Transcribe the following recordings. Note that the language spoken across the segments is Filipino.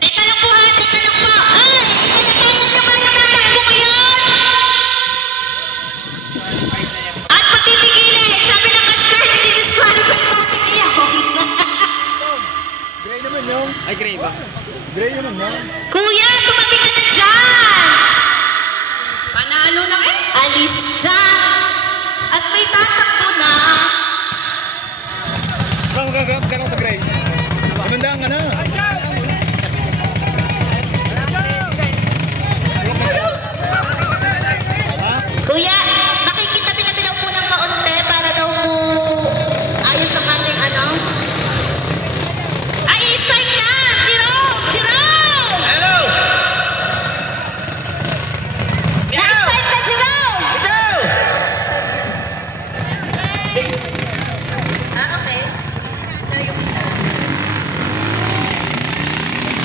Teka lang po ha, teka lang po. Ay, kaya nyo kaya matakbo ko yun. At pagtitigilin, sabi ng master, hindi disqualified natin iyan. Gray naman yun. Ay, gray ba? Gray naman yun. Kuya, tumabi ka na dyan. Panalo na eh. Alis dyan. At may tatakbo na. Garang sa gray. Magandang ka na. Kuya, makikitabi-tabi daw po ng kaunti para daw po ayos ang ating ano. Ay, strike na! Jerome! Jerome! Hello! Na-strike na, Jerome! Ah, okay.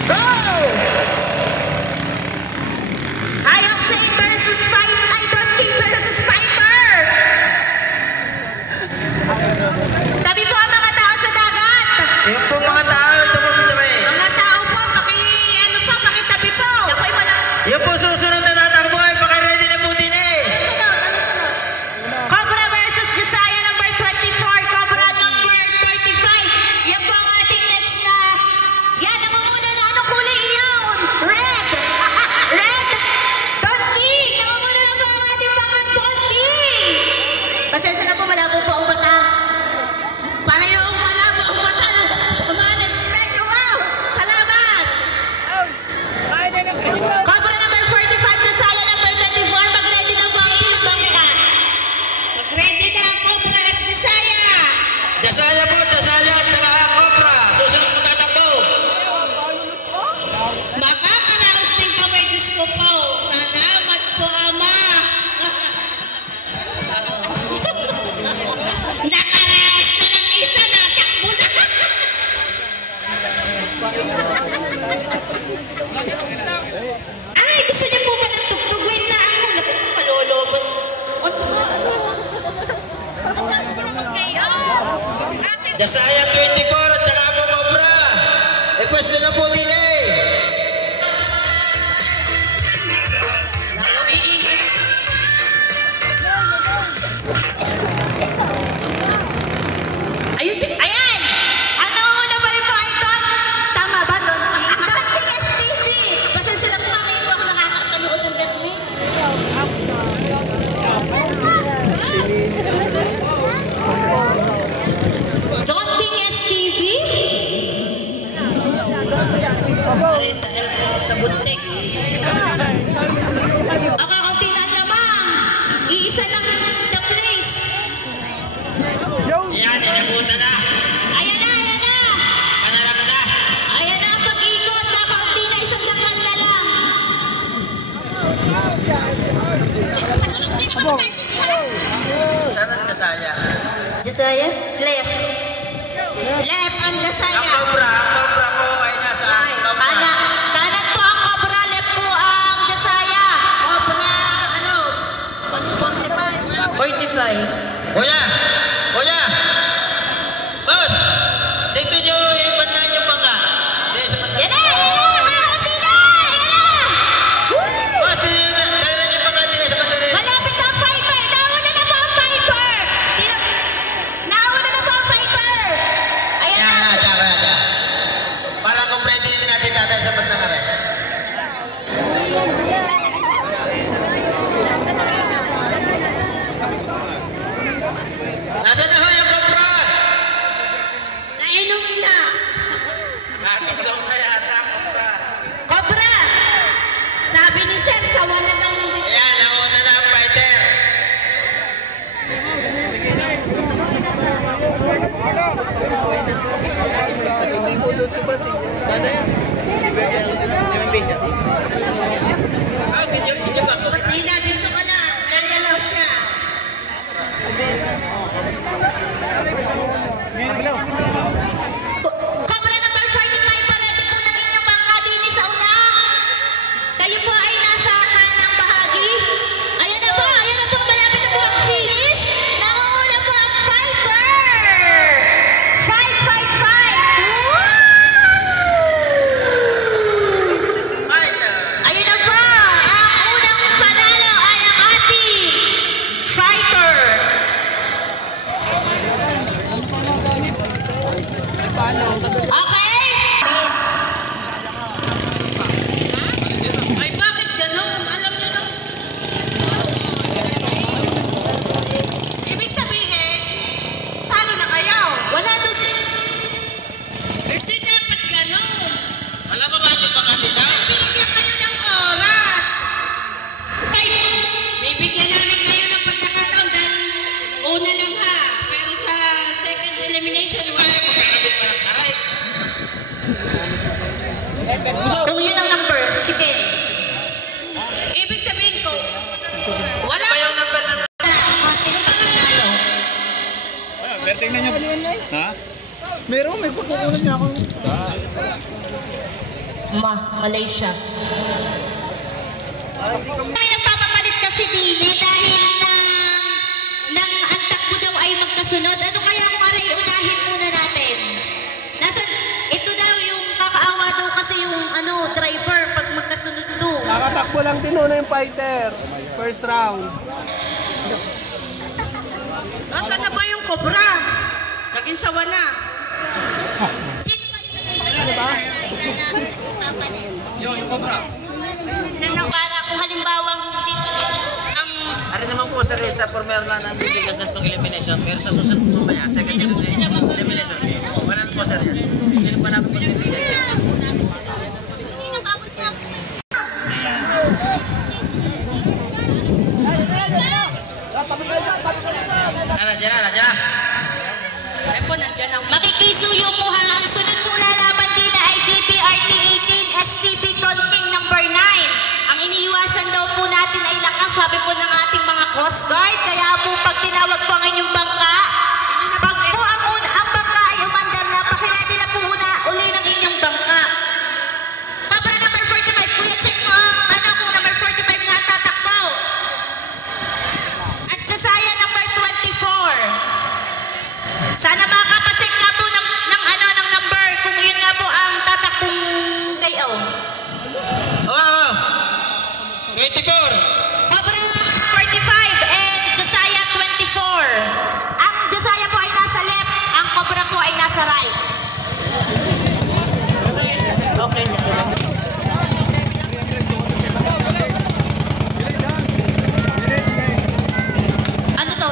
Go! Hayok versus Fight. Ay, Donkey versus Fighter! Tabi po ang mga tao sa dagat! Yung po mga tao, ito po tabi. Mga tao po, pakitabi po! Ako'y walang... Yung po susunod na tatakbo ay pakiready na po din eh. Sunod. Cobra versus Josiah number 24, Cobra number 35. Yan po ang ating next na... Yan, namumuna na anong kulay iyon? Red! Red! Donkey! Namumuna na po ang ating mga Donkey! Pasensya na po, malabo po ang mata. Para yung malabo ang mata na ma-expect. Wow! Salamat! Cobra number 45, Josiah number 24, mag-ready na po ang inyong bangka. Mag-ready na ang Cobra at Josiah! Jasaya po, Jasaya at saka Cobra. Susunod po tatakbo. Makakaraos din kami, Diyos ko po. Salamat po, Ama. Nakaraos na ng isa, natakbo na. Ay, gusto niyo po ba ng tugtog? Wait na ako. Naku, malolobot. Ano ba? Ang tulog kayo. Akin. Jasaya 24 at saka po Cobra. Eh, pwesto na po din eh. Ayun, ayan! Ang nangunguna pa rin po ay ito. Tama ba doon? Donkey STV! Pasensya na po nga ngayon po ako nakakapanood ng Redmi. Donkey STV? Sa bustek. Ang kakaunti na lamang. Iisa lang the place. Yan, inabutan na. Ayan na, ayan na! Panarap na. Ayan na ang pag-ikot, kakaunti na isang dakal na lang. Saan ang Jasaya? Josiah, left. Left ang Josiah. Ang Cobra po ay nasa Cobra. Kanan po ang Cobra, left po ang Josiah. Cobra, ano? 45. Kuya! Kuya! Boss! Dito nyo ibantay nyo pa nga. Yan na, kakaunti na, yan na. Boss, dito nyo pa nga din sa bandari. Malapit ang fighter! Nauna na po ang fighter! Nauna na po ang fighter! Ayan na! Yan. Para kumprende din natin tatay sa bandari. Ha? Meron, may kukunan niya ako. Malaysia. May nagpapapalit kasi dili dahil nang ang takbo daw ay magkasunod. Ano kaya kung aray unahin muna natin? Ito daw yung kakaawa daw kasi yung driver pag magkasunod to. Nakatakbo lang din una yung fighter. First round. Nasaan na ba yung cobra? Naging sawa na. Sino ba yung Ano ba? Yung cobra. para kung halimbawa Ari naman po sa race for meron na nang bibigyan gantong elimination. Pero sa susunod po maya, second elimination. Wala na po sir yan. Hindi pa namin pagbibigyan. Makikisuyo po ha. Ang sunod po lalaban din ay DBRT 18 STB Tonking number 9. Ang iniiwasan daw po natin ay lakas, sabi po ng ating mga Coast Guard. Kaya po pag tinawag po ang inyong bangka, pag po ang bangka ay umandar na, pakiredy na po uli ng inyong bangka. Cobra number 45, kuya check mo ang number 45 na tatakbo. At Jasaya number 24. Sana makapacheck nga po ng number kung yun nga po ang tatakbong KO. Oh, 24. Cobra 45 and Jasaya 24. Ang Jasaya po ay nasa left, ang Cobra po ay nasa right. Okay. Ano to?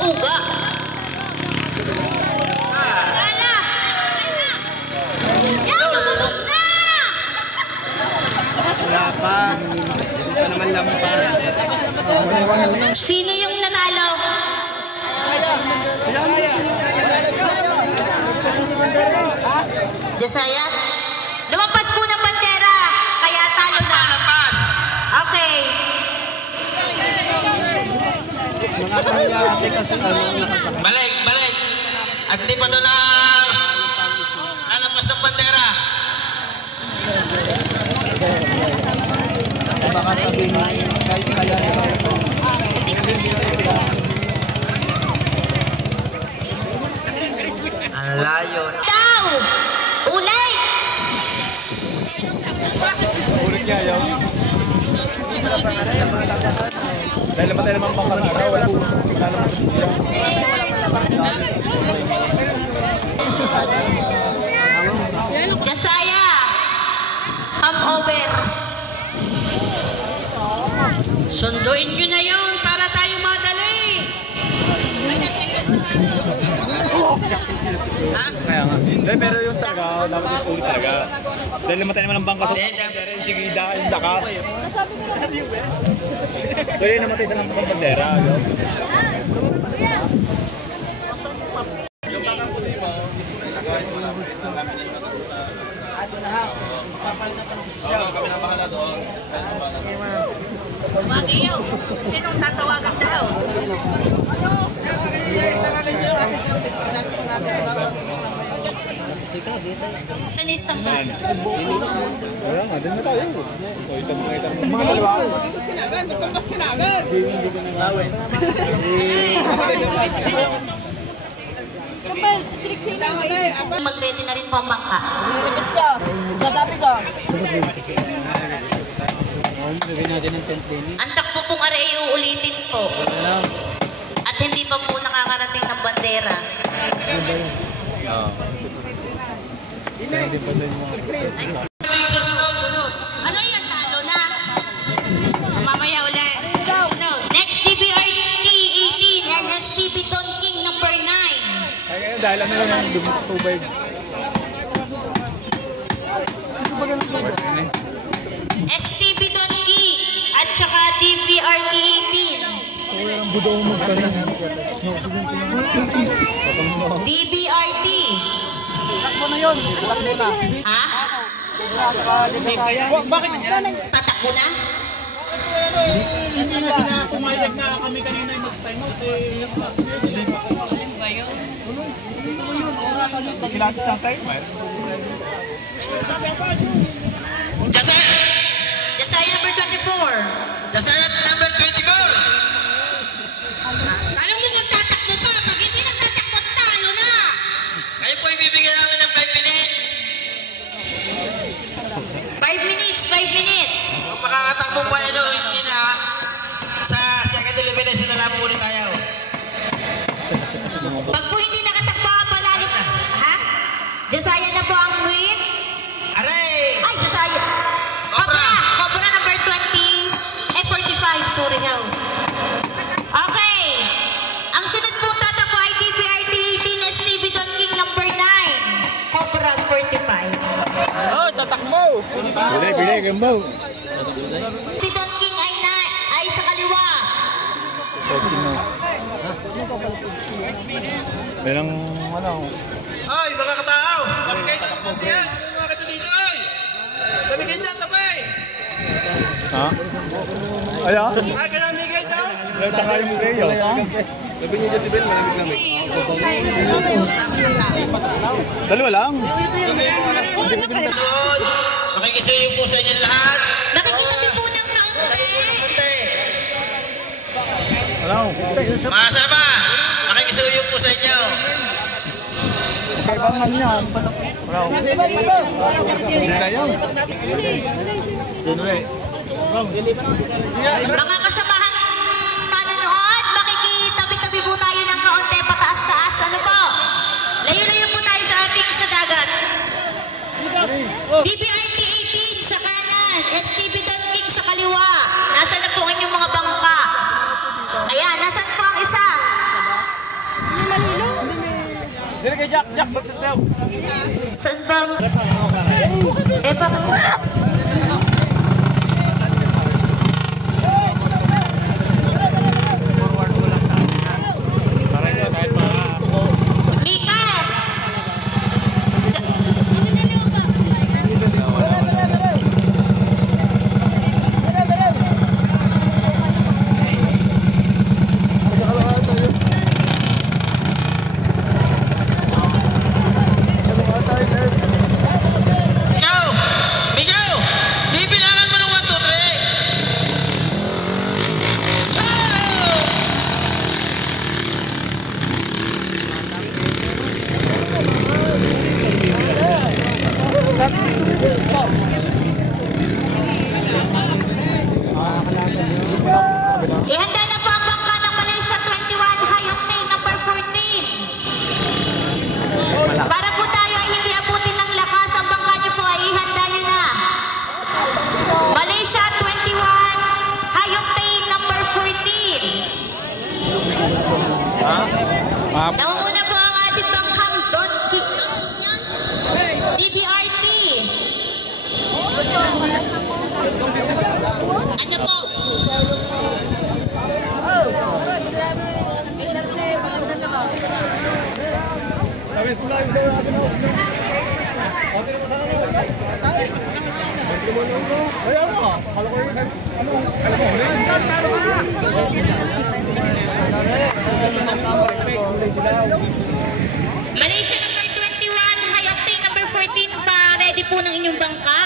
Uga. Wala. Yan, lumubog na! Wala pa. Hindi pa naman lampa. Sino yung nanalo? Jasaya? Lumampas po ng bandera, kaya talo na. Okay. Balik. At di pa doon na lalabas ng bandera. Baka sabihin kahit kaya Ang layo. Daw! Ulit! Ulit niya yun. Dahil naman naman pang araw, wala naman Jasaya! Come over. Sunduin nyo na yun para tayo madali. Kaya nga. Dahil pero yung talaga, dapat yung ulit talaga. Dahil namatay naman ang bangka sa bandera, yung sigida, yung lakas. Dahil namatay sa ng bandera. Kami na bahala doon. Magiyo, sinong tatawagan daw? Saan istamp ka? Wala nga, din na tayo. So, ito mo. Mga dalawa. Tumbas kinagan. Hindi ko nang away. Mag-ready na rin po ang bangka. Ang takbo pong aray uulitin po. At hindi pa po nakakarating ng bandera. Ano yan? Talo na. Mamaya ulit. Next, DBRT 18 and STB Tonking number 9. Ay, ngayon, dahil ano lang yung tubig. STB Tonking at saka DBRT 18. DBRT. Takbo na yun. Takbo na. Ha? Bakit? Tatakbo na? Hindi na sila pumayag na kami kanina yung mag-time out. Alin ba yun? Pilates ng timer. Jasaya number 24. Jasaya number 24. Tanong mo kung tatakbo pa. Pag hindi na tatakbo, talo na. Ngayon po ibibigyan namin ng 5 minutes. 5 minutes, 5 minutes. Kung makakatakbo pa hindi na sa second elimination na lang muna tayo. Pag po hindi nakatakbo, panalo. Ha? Jasaya na po ang win. Aray! Ay, Jasaya. Cobra number 45. Sorry now. Okay. Ang sunod pong tatakbo ay DBRT 18 STB Tonking number 9. Cobra 45. Oh, tatakbo! Bili, gambo. STB Tonking ay sa kaliwa. Merong ano. Ay, mga katao! Tabi kayo dyan! Tabi yan! Mga kato dito! Ay! Tabi kayo dyan! Tabi! Ha? Ayan. Ay, ka namin kayo dyan! At saka yung Reo. Sabi niyo dyan si Ben, malamig namin. Dalawa lang. Doon! Makikisuyo po sa inyo lahat! Nakikitabi po ng kaunti. Ano? Mga sama! Makikisuyo po sa inyo! Kaibangan yan. Ano? Hindi na yun. Dinure. Mga kasamahan manonood, makikitabi-tabi po tayo ng kaunti pataas-taas. Ano po? Layo-layo po tayo sa ating sa dagat. DBRT 18 sa kanan, STB Tonking sa kaliwa. Nasaan na po ang inyong mga bangka? Ayan, nasaan po ang isa? Dili kay Jack, magtataw. Saan bang? Bakit? Likat! Ikaw! Ikaw! Bibilangan mo ng 1, 2, 3! Ihanda na po ang bangka ng Malaysia 21 High Octane number 14. Para po tayo ay hindi abutin ng lakas, ang bangka niyo po ay ihanda niyo na. Malaysia 21 High Octane number 14. Nauna po ang ating bangkang Tonking. DBRT. Ano po? Malaysia number 21, High Octane number 14 pa. Ready po ng inyong bangka.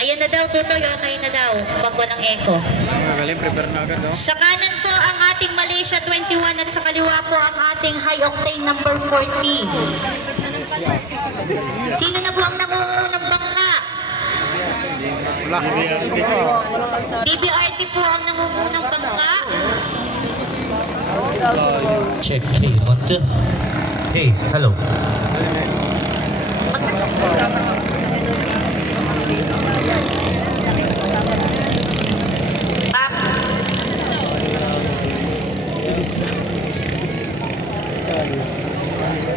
Ayan na daw, Tutoy. Okay na daw. Bangko ng Eco. Magaling, prepare na agad. Sa kanan po ang ating Malaysia. Malaysia 21 at sa kaliwa po ang ating high octane number 14. Sino na po ang nangungunang bangka? Wala. DBRT po ang nangungunang bangka. Check. Hey, 1, 2. Hey, hello.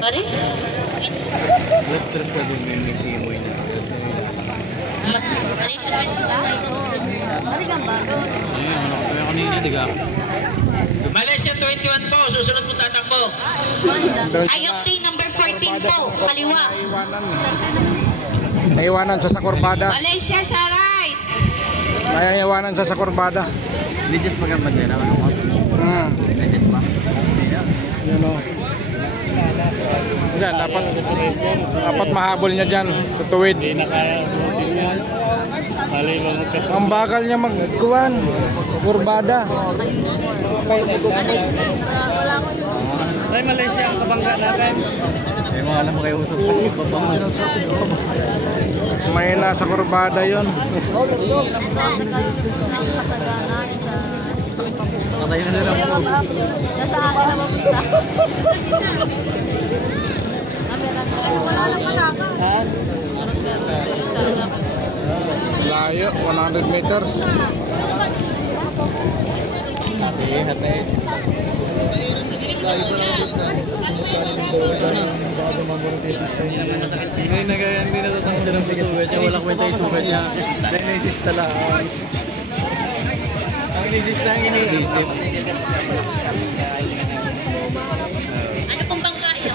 Sorry? Let's stress ka din yung simoy na. Malaysia 21. Ayun, ano ko kanina, diga. Malaysia 21 po, susunod mo tatakbo. High octane number 14 po, kaliwa. Naiwanan sa Sakurbada. Malaysia sa right. Naiwanan sa Sakurbada. Legit pa ka ba din? Ano ko? Legit pa. Yun o. Yan, dapat mahabol niya dyan sa tuwid. Hindi na kaya. Halika mo kasi. Ang bagal niya magkuhan. Kurbada. Ay, Malaysia ang kabangga natin. Ay, mga alam mo kayo usap ko. May nasa kurbada yun. Nakatayo na nila mo. Layo, 100 meters. Hindi na tatang sila ng sugat niya. Wala kwenta yung sugat niya. Dahil naisista lang. Ang inisista ang iniisip. Ano pong bangka yun?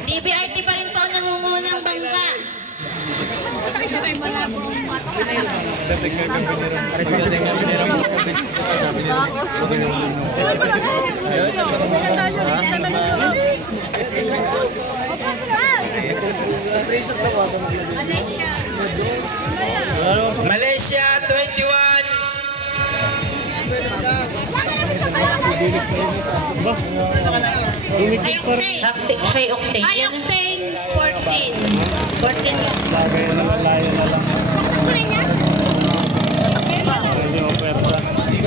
DBRT pa rin po ang nangungunang bangka. Malaysia 21. High octane. High octane 14. 14 yun. Lagay na lang, layo na lang. Kasi oferta.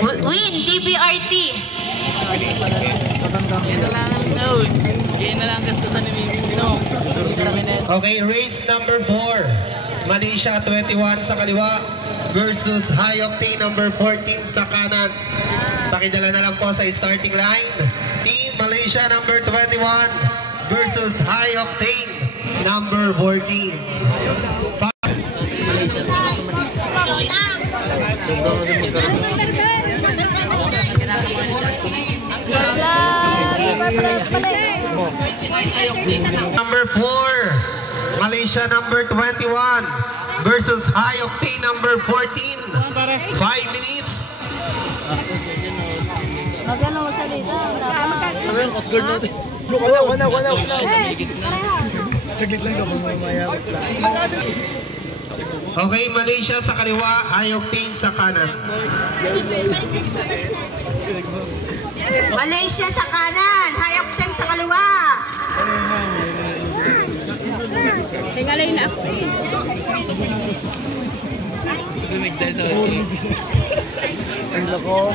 Win, DBRT. Kaya na lang gastusan ni Mino. Okay, race number 4. Malaysia 21 sa kaliwa versus High Octane number 14 sa kanan. Pakidala na lang po sa starting line. Team Malaysia number 21 versus High Octane number 14. Number 4, Malaysia number 21 versus High Octane number 14. 5 minutes. Okay, Malaysia sa kaliwa, High Octane sa kanan. Malaysia sa kanan, High octane sa kaliwa. Tingalay na ako eh. Lumig dahil sa Ang lako.